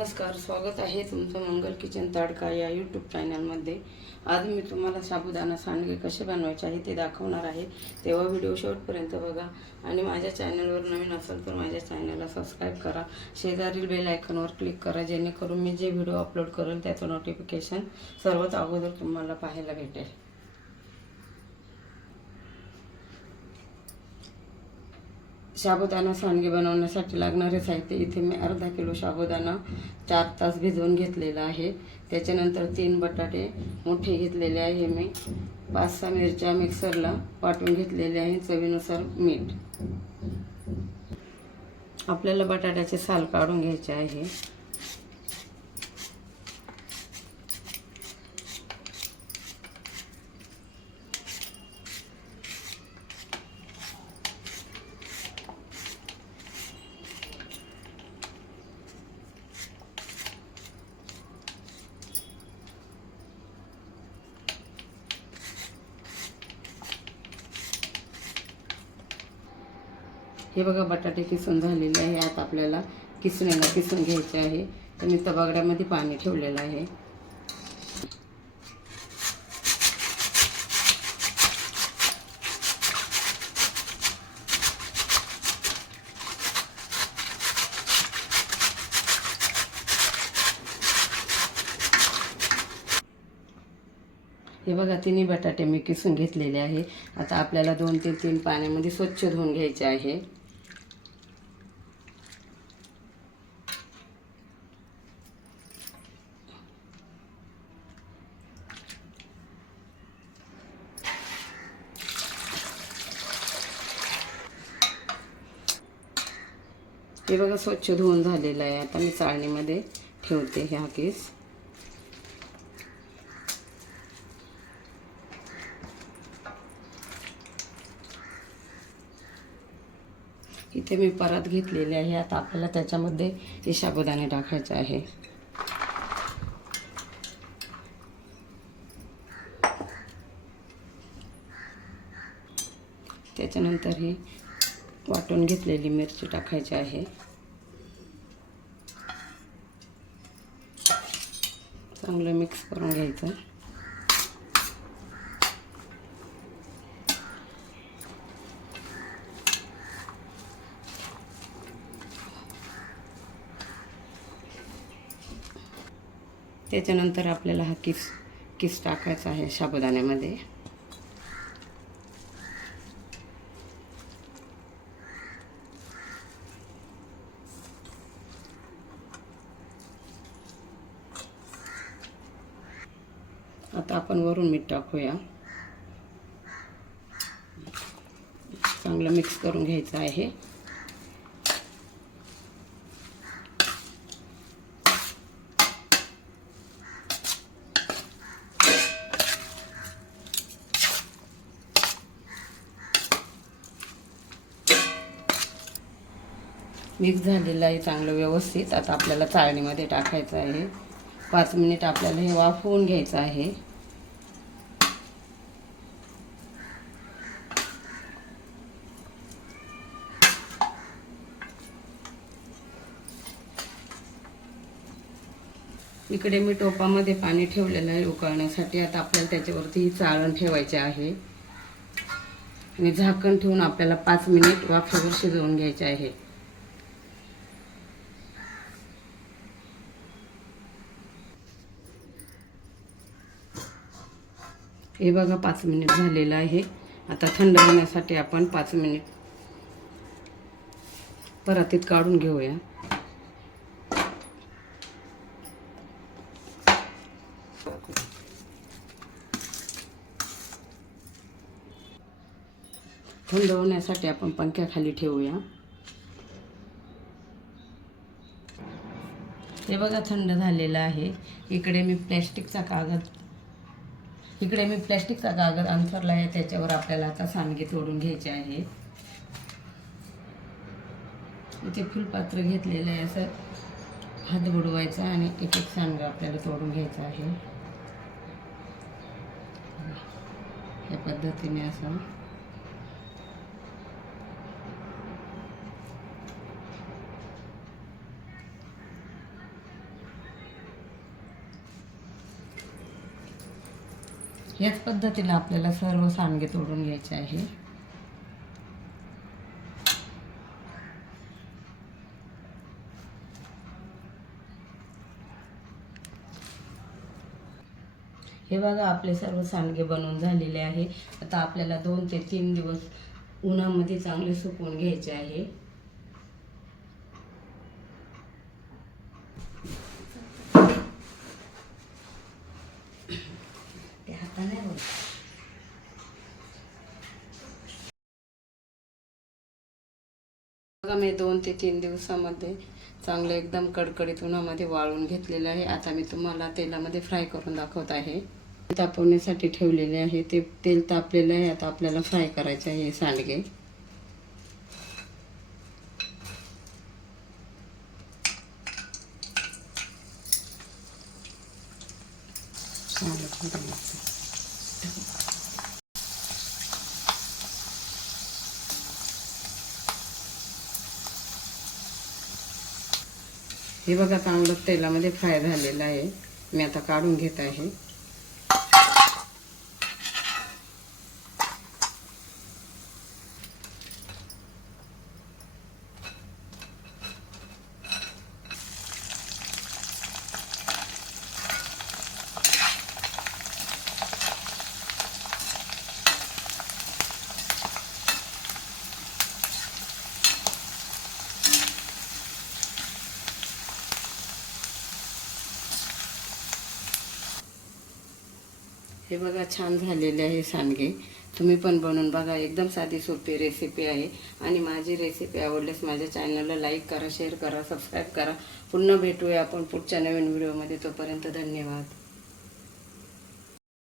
नमस्कार, स्वागत आहे तुमचं मंगल किचन तडका या यूट्यूब चॅनलमध्ये। आज मी तुम्हाला साबुदाणा सांडगे कसे बनवायचे आहे ते दाखवणार आहे, तेव्हा व्हिडिओ शेवटपर्यंत बघा। आणि माझ्या चॅनलवर नवीन असाल तर माझ्या चॅनलला सबस्क्राईब करा, शेजारील बेल आयकॉनवर क्लिक करा, जेणेकरून मी जे व्हिडिओ अपलोड करेल त्याचं नोटिफिकेशन सर्वात अगोदर तुम्हाला पाहायला भेटेल। साबुदाणा सांडगे बनवण्यासाठी लागणारे साहित्य इथे मी अर्धा किलो साबुदाणा 4 तास भिजवून घेतलेला आहे। त्याच्यानंतर 3 बटाटे मोठे घेतलेले आहे मी, 5-6 मिरच्या मिक्सरला वाटून घेतलेल्या आहे, चवीनुसार मीठ। आपल्याला बटाट्याचे साल काढून घ्यायचे आहे। हे बघा बटाटे किसून झालेले आहे। आता आपल्याला किसून घ्यायचे आहे। तर मी तबागड्यामध्ये पाणी ठेवलेलं आहे। हे बघा तिन्ही बटाटे मी किसून घेतलेले आहे। आता आपल्याला 2 ते 3 पाण्यामध्ये स्वच्छ धुवून घ्यायचे आहे। हे बघा स्वच्छ धुवून झालेलं आहे। आता मी चाळणीमध्ये ठेवते हा किस। इथे मी परत घेतलेले आहे। आता आपल्याला त्याच्यामध्ये हे साबुदाणे टाकायचे आहे। त्याच्यानंतर हे वाटून घेतलेली मिरची टाकायची आहे। चांगलं मिक्स करून घ्यायचं। त्याच्यानंतर आपल्याला हा किस टाकायचा आहे साबुदाण्यामध्ये। आता आपण वरून मीठ टाकूया। चांगलं मिक्स करून घ्यायचं आहे। मिक्स झालेलं आहे चांगलं व्यवस्थित। आता आपल्याला चाळणीमध्ये टाकायचं आहे। 5 मिनिट आपल्याला हे वाफवून घ्यायचं आहे। इकडे मी टोपामध्ये पाणी ठेवलेलं आहे उकळण्यासाठी। आता आपल्याला त्याच्यावरती चाळण ठेवायचे आहे आणि झाकण ठेवून आपल्याला 5 मिनिट वाफेवर शिजवून घ्यायचे आहे। हे बघा 5 मिनिट झालेलं आहे। आता थंड होण्यासाठी आपण 5 मिनिट परातीत काढून घेऊया। थंड होण्यासाठी आपण पंख्याखाली ठेवूया। हे बघा थंड झालेलं आहे। इकडे मी प्लॅस्टिकचा कागद अंथरला आहे। त्याच्यावर आपल्याला आता सांडगे तोडून घ्यायचे आहे। इथे फुलपात्र घेतलेलं आहे। असं हात बुडवायचा आणि एक सांडगा आपल्याला तोडून घ्यायचा आहे। या पद्धतीने असं याच पद्धतीने आपल्याला सर्व सांडगे तोडून घ्यायचे आहे. हे बघा आपले सर्व सांडगे बनवून झालेले आहे. आता आपल्याला 2 ते 3 दिवस उन्हामध्ये चांगले सुकवून घ्यायचे आहे. ते हाताने बघा मी 2 ते 3 दिवसामध्ये चांगलं एकदम कडकडीत उन्हामध्ये वाळून घेतलेलं आहे. आता मी तुम्हाला तेलामध्ये फ्राय करून दाखवत आहे. तापवण्यासाठी ठेवलेले आहे. ते तेल तापलेलं आहे. आता आपल्याला फ्राय करायचे आहे सांडगे. हे बघा चांगलं तेलामध्ये फ्राय झालेलं आहे. मी आता काढून घेत आहे. हे बघा छान झालेले आहे सांडगे. तुम्ही पण बनवून बघा. एकदम साधी सोपी रेसिपी आहे. आणि माझी रेसिपी आवडल्यास माझ्या चॅनलला लाईक करा, शेअर करा, सबस्क्राईब करा. पुन्हा भेटूया आपण पुढच्या नवीन व्हिडिओमध्ये. तोपर्यंत धन्यवाद.